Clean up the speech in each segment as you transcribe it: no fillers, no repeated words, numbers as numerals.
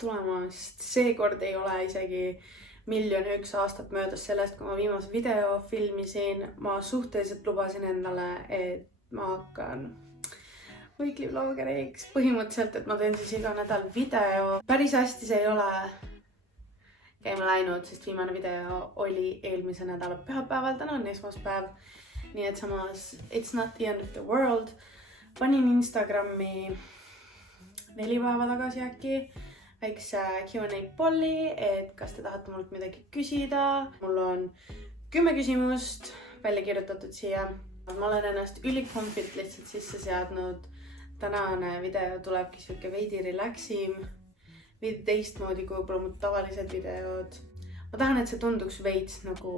tulemast! Seekord ei ole isegi 1,001 aastat möödas sellest, kui ma viimase video filmisin. Ma suhteliselt lubasin endale, et ma hakkan weekly vloggeriks. Põhimõtteliselt, et ma teen siis iga nädal video. Päris hästi see ei ole käima läinud, sest viimane video oli eelmise nädala pühapäeval, täna on esmaspäev. Nii et samas, it's not the end of the world. Panin Instagrami 4 päeva tagasi äkki väikse Q&A polli, et kas te tahate mult midagi küsida. Mul on 10 küsimust välja kirjutatud siia. Ma olen ennast ülikonfilt lihtsalt sisse seadnud. Tänane video tulebki siuke veidi relaxim, veidi teistmoodi kui võib-olla mu tavalised videod. Ma tahan, et see tunduks veits nagu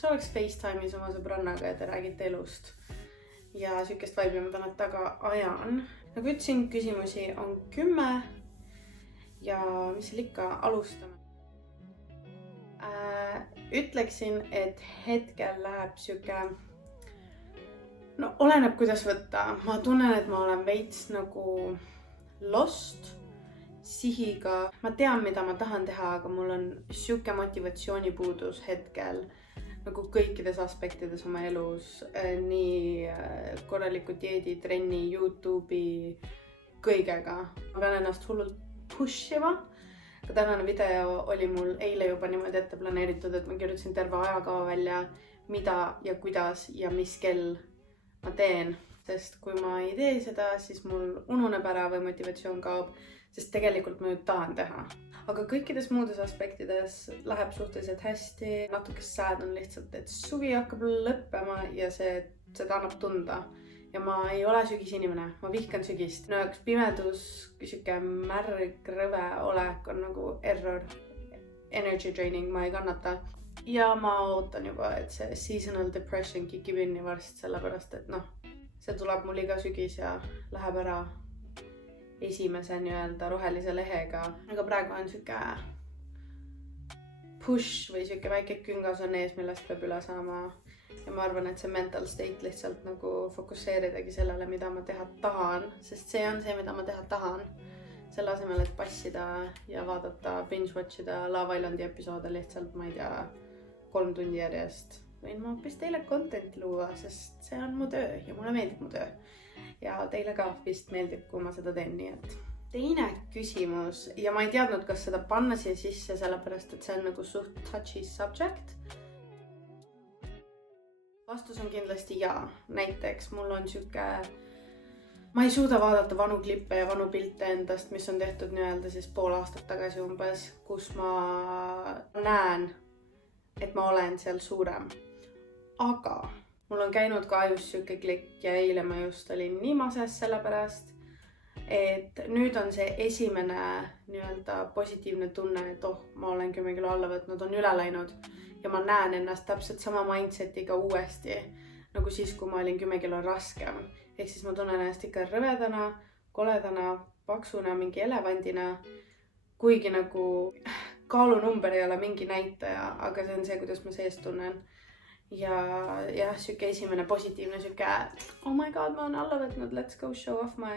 see oleks FaceTime'is oma sõbrannaga ja te räägite elust. Ja siukest vibe'i ma täna taga ajan. Nagu ütlesin, küsimusi on 10 ja mis seal ikka, alustame. Ütleksin, et hetkel läheb siuke, no oleneb kuidas võtta. Ma tunnen, et ma olen veits nagu lost sihiga. Ma tean, mida ma tahan teha, aga mul on siuke motivatsioonipuudus hetkel nagu kõikides aspektides oma elus, nii korraliku dieedi, trenni, YouTube'i, kõigega. Ma pean ennast hullult push ima. Ka tänane video oli mul eile juba niimoodi ette planeeritud, et ma kirjutasin terve ajakava välja, mida ja kuidas ja mis kell ma teen. Sest kui ma ei tee seda, siis mul ununeb ära või motivatsioon kaob, sest tegelikult ma ju tahan teha. Aga kõikides muudes aspektides läheb suhteliselt hästi. Natuke sad on lihtsalt, et suvi hakkab lõppema ja seda annab tunda. Ja ma ei ole sügisinimene, ma vihkan sügist. No üks pimedus, siuke märg, rõve olek on nagu error, energy draining, ma ei kannata. Ja ma ootan juba, et see seasonal depression kikib inni varst, sellepärast et see tuleb mul iga sügis ja läheb ära esimese rohelise lehega. Aga praegu on siuke push või siuke väike küngas on ees, millest peab üle saama. Ja ma arvan, et see mental state lihtsalt nagu fokusseeridagi sellele, mida ma teha tahan. Sest see on see, mida ma teha tahan. Selle asemel, et passida ja vaadata, binge-watchida Love Islandi episoode lihtsalt, ma ei tea, 3 tundi järjest. Võin ma hoopis teile content luua, sest see on mu töö ja mulle meeldib mu töö. Ja teile ka vist meeldib, kui ma seda teen, nii et. Teine küsimus, ja ma ei teadnud, kas seda panna siia sisse, sellepärast, et see on nagu suht touchy subject. Vastus on kindlasti jaa. Näiteks mul on siuke, ma ei suuda vaadata vanu klippe ja vanu pilte endast, mis on tehtud siis pool aastat tagasi umbes, kus ma näen, et ma olen seal suurem. Aga mul on käinud ka ajus siuke klikk ja eile ma just olin nii mases sellepärast, et nüüd on see esimene positiivne tunne, et ma olen 10 kilo alla võtnud, on üle läinud ja ma näen ennast täpselt sama mindsetiga uuesti, nagu siis, kui ma olin 10 kilo raskem. Ehk siis ma tunnen ennast ikka rõvedana, koledana, paksuna, mingi elevandina, kuigi nagu kaalunumber ei ole mingi näitaja, aga see on see, kuidas ma sees tunnen. Ja siuke esimene positiivne siuke, oh my god, ma olen alla võtnud, let's go show off my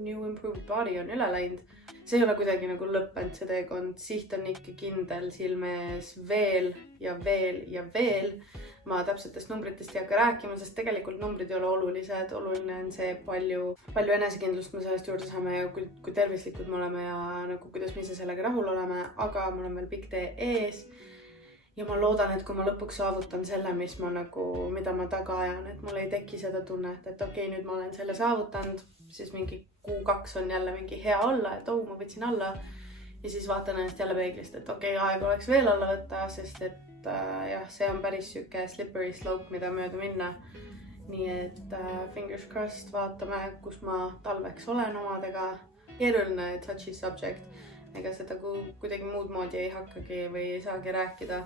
new improved body on üle läinud. See ei ole kuidagi nagu lõppenud see teekond, siht on ikka kindel silme ees veel ja veel ja veel. Ma täpsetest numbritest ei hakka rääkima, sest tegelikult numbrid ei ole olulised. Oluline on see, palju enesekindlust me sellest juurde saame ja kui tervislikud me oleme ja nagu kuidas me ise sellega rahul oleme, aga mul on veel pikk tee ees. Ja ma loodan, et kui ma lõpuks saavutan selle, mida ma taga ajan, et mul ei teki seda tunnet, et okei, nüüd ma olen selle saavutanud, siis mingi Q2 on jälle mingi hea olla, et ma võtsin alla. Ja siis vaatan ennast jälle peeglist, et okei, aeg oleks veel alla võtta, sest et see on päris siuke slippery slope, mida mööda minna. Nii et fingers crossed, vaatame, kus ma talveks olen omadega. Keeruline touchy subject. Ega seda kuidagi muud moodi ei hakkagi või ei saagi rääkida,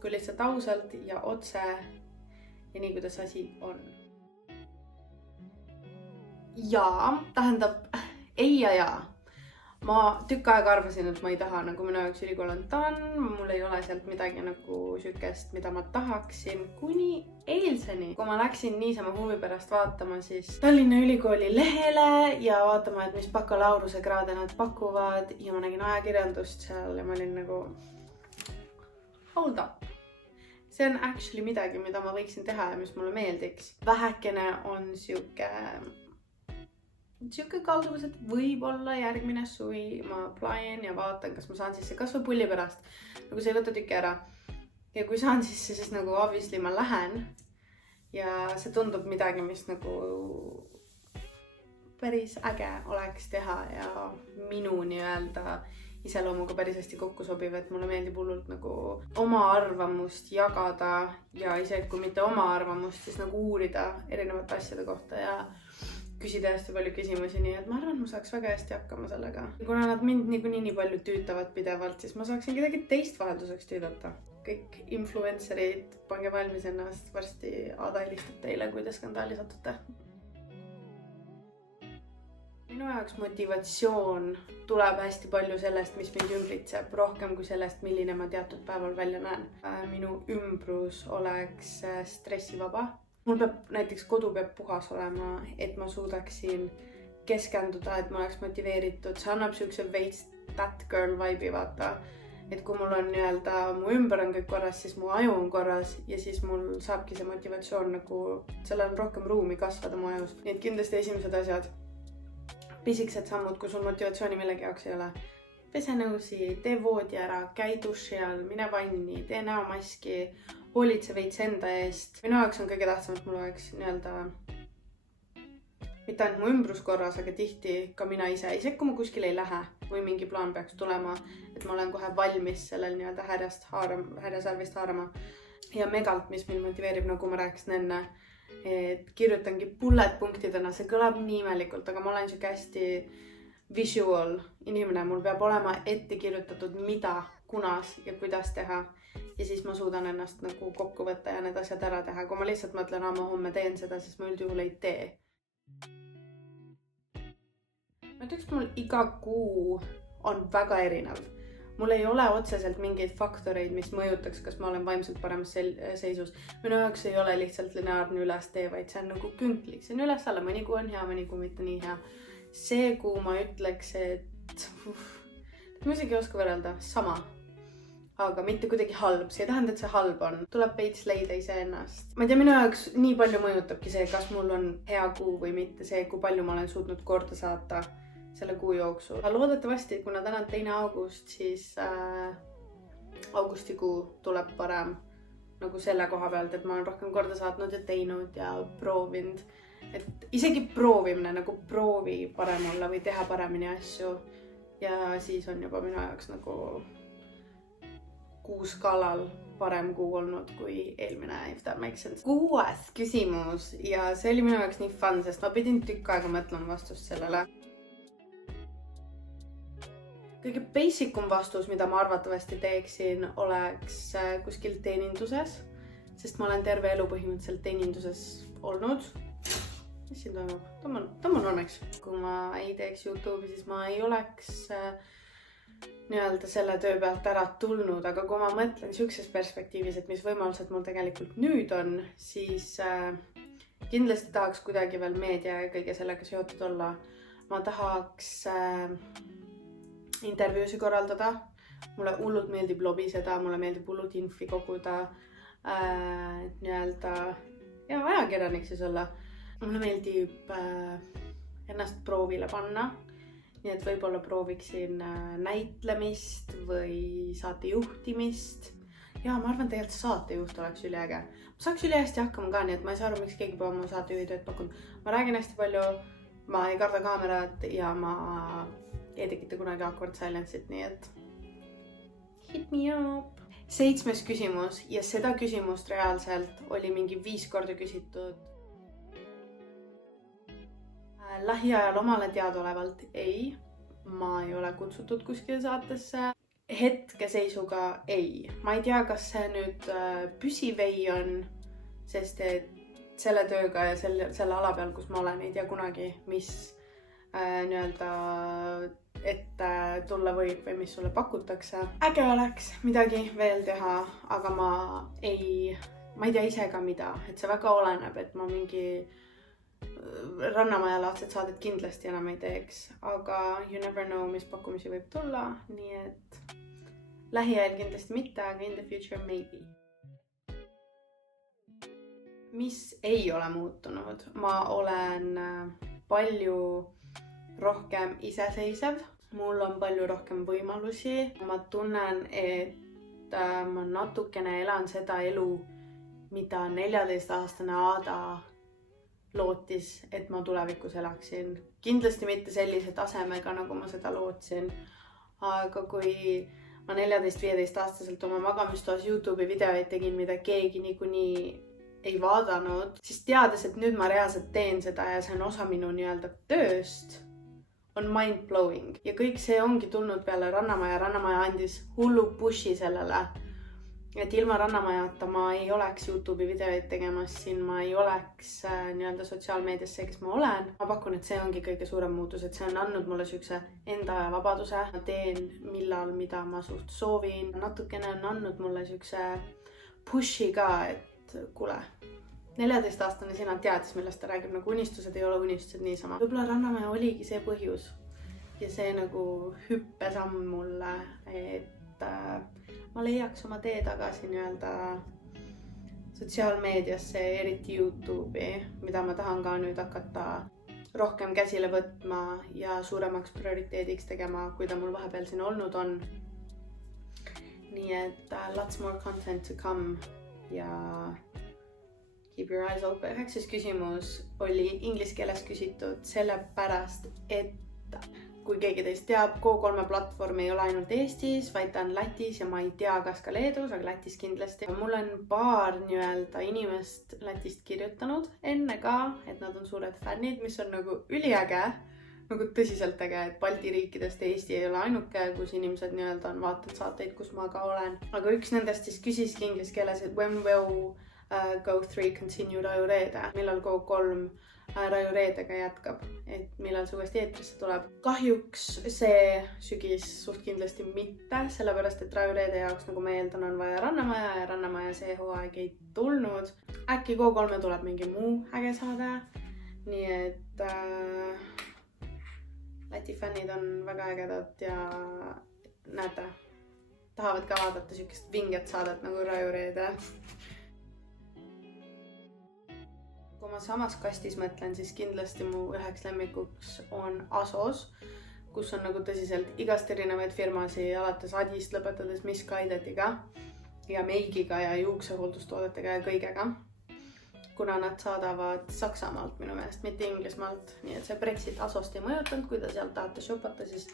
kui lihtsalt ausalt ja otse ja nii, kuidas asi on. Jaa, tähendab ei ja jaa. ma tükk aega arvasin, et ma ei taha, nagu minu jaoks ülikool on done, mul ei ole sealt midagi nagu sükest, mida ma tahaksin, kuni eilseni, kui ma läksin niisama huvi pärast vaatama siis Tallinna Ülikooli lehele ja vaatama, et mis bakalaureusekraade nad pakuvad ja ma nägin ajakirjandust seal ja ma olin nagu hold up. See on actually midagi, mida ma võiksin teha ja mis mulle meeldiks. Vähekene on siuke kalduvus, et võib-olla järgmine suvi ma applyin ja vaatan, kas ma saan sisse kas või pulli pärast. Nagu see ei võta tükki ära. Ja kui saan sisse, siis nagu obviously ma lähen. Ja see tundub midagi, mis nagu päris äge oleks teha ja minu nii-öelda iseloomuga päris hästi kokku sobiv, et mulle meeldib hullult nagu oma arvamust jagada ja isegi kui mitte oma arvamust, siis nagu uurida erinevate asjade kohta ja küsida hästi palju küsimusi, nii et ma arvan, et ma saaks väga hästi hakkama sellega. Kuna nad mind niikuinii nii palju tüütavad pidevalt, siis ma saaksin kedagi teist vahelduseks tüüdata. Kõik influencerid, pange valmis ennast, varsti Aada helistab teile, kui te skandaali satute. Minu jaoks motivatsioon tuleb hästi palju sellest, mis mind ümbritseb, rohkem kui sellest, milline ma teatud päeval välja näen. Minu ümbrus oleks stressivaba. Mul peab näiteks kodu peab puhas olema, et ma suudaksin keskenduda, et ma oleks motiveeritud. See annab siukse veits that girl vibe'i vaata. Et kui mul on nii-öelda, mu ümber on kõik korras, siis mu aju on korras ja siis mul saabki see motivatsioon nagu, seal on rohkem ruumi kasvada mu ajus. Nii et kindlasti esimesed asjad. Pisikesed sammud, kui sul motivatsiooni millegi jaoks ei ole. Pese nõusi, tee voodi ära, käi duši all, mine vanni, tee näomaski, hoolitse veits enda eest. Minu jaoks on kõige tähtsam, et mul oleks nii-öelda mitte ainult mu ümbrus korras, aga tihti ka mina ise. Isegi kui ma kuskil ei lähe või mingi plaan peaks tulema, et ma olen kohe valmis sellel nii-öelda härjasarvist haarama. Ja megalt, mis mind motiveerib, nagu ma rääkisin enne, et kirjutangi bullet punktidena, see kõlab nii imelikult, aga ma olen siuke hästi visual inimene, mul peab olema ette kirjutatud mida, kunas ja kuidas teha ja siis ma suudan ennast nagu kokku võtta ja need asjad ära teha. Kui ma lihtsalt mõtlen, ma homme teen seda, siis ma üldjuhul ei tee. Ma ütleks, mul iga kuu on väga erinev. Mul ei ole otseselt mingeid faktoreid, mis mõjutaks, kas ma olen vaimselt paremas seisus. Minu jaoks ei ole lihtsalt lineaarne üles tee, vaid see on nagu künklik. See on üles alla, mõni kuu on hea, mõni kuu mitte nii hea. See kuu ma ütleks, et ma isegi ei oska võrrelda, sama. Aga mitte kuidagi halb, see ei tähenda, et see halb on. Tuleb veits leida ise ennast. Ma ei tea, minu jaoks nii palju mõjutabki see, kas mul on hea kuu või mitte see, kui palju ma olen suutnud korda saata selle kuu jooksul. Loodetavasti, kuna täna on 2. august, siis augustikuu tuleb parem nagu selle koha pealt, et ma olen rohkem korda saatnud ja teinud ja proovinud. Et isegi proovimine, nagu proovi parem olla või teha paremini asju. Ja siis on juba minu jaoks nagu kuu skaalal parem kuu olnud kui eelmine, if that makes sense. 6. küsimus ja see oli minu jaoks nii fun, sest ma pidin tükk aega mõtlema vastust sellele. Kõige basicum vastus, mida ma arvatavasti teeksin, oleks kuskil teeninduses, sest ma olen terve elu põhimõtteliselt teeninduses olnud. Mis siin toimub? Tõmban normeks. Kui ma ei teeks YouTube'i, siis ma ei oleks nii-öelda selle töö pealt ära tulnud, aga kui ma mõtlen siukses perspektiivis, et mis võimalused mul tegelikult nüüd on, siis kindlasti tahaks kuidagi veel meedia ja kõige sellega seotud olla. Ma tahaks intervjuusi korraldada. Mulle hullult meeldib lobiseda, mulle meeldib hullult infi koguda, nii-öelda ja ajakirjanik siis olla. Mulle meeldib ennast proovile panna, nii et võib-olla prooviksin näitlemist või saatejuhtimist. Ja ma arvan, tegelikult saatejuht oleks üliäge. Ma saaks üli hästi hakkama ka, nii et ma ei saa aru, miks keegi peab oma saatejuhi tööd pakkunud. Ma räägin hästi palju, ma ei karda kaamerat ja ma ei tekita kunagi awkward silence'it, nii et hit me up. 7. küsimus ja seda küsimust reaalselt oli mingi 5 korda küsitud. Lähiajal omale teadaolevalt ei, ma ei ole kutsutud kuskil saatesse. Hetkeseisuga ei. Ma ei tea, kas see nüüd püsiv ei on, sest et selle tööga ja selle ala peal, kus ma olen, ei tea kunagi, mis nii-öelda et tulla võib või mis sulle pakutakse. Äge oleks midagi veel teha, aga ma ei tea ise ka mida, et see väga oleneb, et ma mingi Rannamaja laadset saadet kindlasti enam ei teeks, aga you never know, mis pakkumisi võib tulla, nii et lähiajal kindlasti mitte, aga in the future maybe. Mis ei ole muutunud? Ma olen palju rohkem iseseisev, mul on palju rohkem võimalusi, ma tunnen, et ma natukene elan seda elu, mida 14-aastane Aada lootis, et ma tulevikus elaksin. Kindlasti mitte sellise tasemega, nagu ma seda lootsin. Aga kui ma 14-15-aastaselt oma magamistoas YouTube'i videoid tegin, mida keegi niikuinii ei vaadanud, siis teades, et nüüd ma reaalselt teen seda ja see on osa minu nii-öelda tööst, on mind blowing. Ja kõik see ongi tulnud peale Rannamaja. Rannamaja andis hullu pushi sellele. Et ilma Rannamajata ma ei oleks YouTube'i videoid tegemas siin, ma ei oleks nii-öelda sotsiaalmeedias see, kes ma olen. Ma pakun, et see ongi kõige suurem muutus, et see on andnud mulle sükse enda aja vabaduse. Ma teen millal, mida ma suht soovin. Natukene on andnud mulle sükse pushi ka, et kuule, 14-aastane sina teadis, millest ta räägib, nagu unistused ei ole unistused niisama. Võib-olla Rannamaja oligi see põhjus ja see nagu hüppesamm mulle, et ma leiaks oma tee tagasi nii-öelda sotsiaalmeediasse, eriti YouTube'i, mida ma tahan ka nüüd hakata rohkem käsile võtma ja suuremaks prioriteediks tegema, kui ta mul vahepeal siin olnud on. Nii et lots more content to come ja keep your eyes open. 9. küsimus oli inglise keeles küsitud sellepärast, et kui keegi teist teab, Go3 platvorm ei ole ainult Eestis, vaid ta on Lätis ja ma ei tea, kas ka Leedus, aga Lätis kindlasti. Mul on paar nii-öelda inimest Lätist kirjutanud enne ka, et nad on suured fännid, mis on nagu üliäge, nagu tõsiselt äge, et Balti riikidest Eesti ei ole ainuke, kus inimesed nii-öelda on vaatanud saateid, kus ma ka olen. Aga üks nendest siis küsiski inglise keeles, et when will Go3 continue Raju Reede, millal Go3 Raju Reedega jätkab, et millal see uuesti eetrisse tuleb. Kahjuks see sügis suht kindlasti mitte, sellepärast et Raju Reede jaoks, nagu ma eeldan, on vaja Rannamaja ja Rannamaja see hooaeg ei tulnud. Äkki Go3 tuleb mingi muu äge saade, nii et Läti fännid on väga ägedad ja näete, tahavad ka vaadata sükest vinget saadet nagu Raju Reede. Kui ma samas kastis mõtlen, siis kindlasti mu üheks lemmikuks on Asos, kus on nagu tõsiselt igast erinevaid firmasi, alates Adist lõpetades Miss Guidediga ja meigiga ja juuksehooldustoodetega ja kõigega. Kuna nad saadavad Saksamaalt minu meelest, mitte Inglismaalt, nii et see Brexit Asost ei mõjutanud, kui te sealt tahate shopata, siis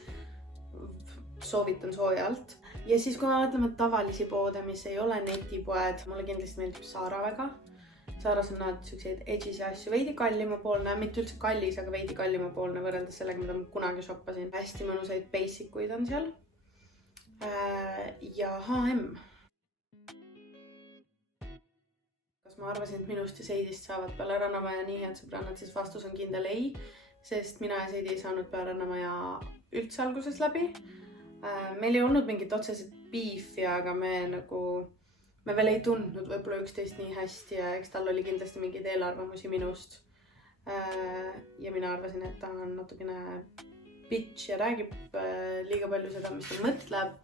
soovitan soojalt. Ja siis kui me mõtleme tavalisi poode, mis ei ole netipoed, mulle kindlasti meeldib Saara väga. Saaras on nad selliseid edgisi asju, veidi kallimapoolne, mitte üldse kallis, aga veidi kallimapoolne võrreldes sellega, mida ma kunagi shoppasin. Hästi mõnusaid basic'uid on seal. Ja H&M. Kas ma arvasin, et minust ja Seidist saavad peale Rannamaja nii head sõbrannad, siis vastus on kindel ei, sest mina ja Seidi ei saanud peale Rannamaja üldse alguses läbi. Meil ei olnud mingit otseselt beefi, aga me veel ei tundnud võib-olla üksteist nii hästi ja eks tal oli kindlasti mingeid eelarvamusi minust. Ja mina arvasin, et ta on natukene bitch ja räägib liiga palju seda, mis ta mõtleb.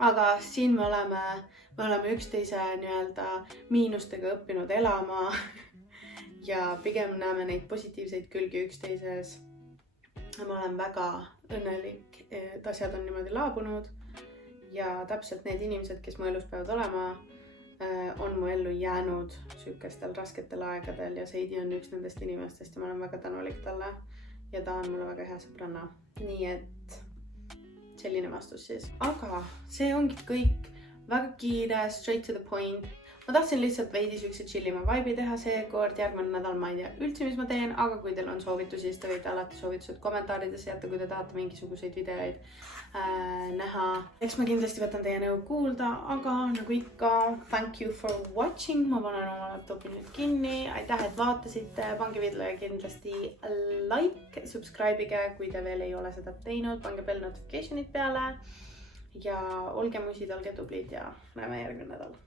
Aga siin me oleme üksteise nii-öelda miinustega õppinud elama ja pigem näeme neid positiivseid külgi üksteises. Ma olen väga õnnelik, et asjad on niimoodi laabunud ja täpselt need inimesed, kes mu elus peavad olema, on mu ellu jäänud sükestel rasketel aegadel ja Seidi on üks nendest inimestest ja ma olen väga tänulik talle ja ta on mulle väga hea sõbranna. Nii et selline vastus siis. Aga see ongi kõik väga kiire, straight to the point. ma tahtsin lihtsalt veidi siukse chillima vibe'i teha seekord, järgmine nädal ma ei tea üldse, mis ma teen, aga kui teil on soovitusi, siis te võite alati soovitused kommentaarides jätta, kui te tahate mingisuguseid videoid näha. Eks ma kindlasti võtan teie nõu kuulda, aga nagu ikka, thank you for watching. Ma panen oma laptopi nüüd kinni. Aitäh, et vaatasite. Pange videole kindlasti like, subscribe'ige, kui te veel ei ole seda teinud. Pange bell notification'id peale ja olge musid, olge tublid ja näeme järgmine nädal.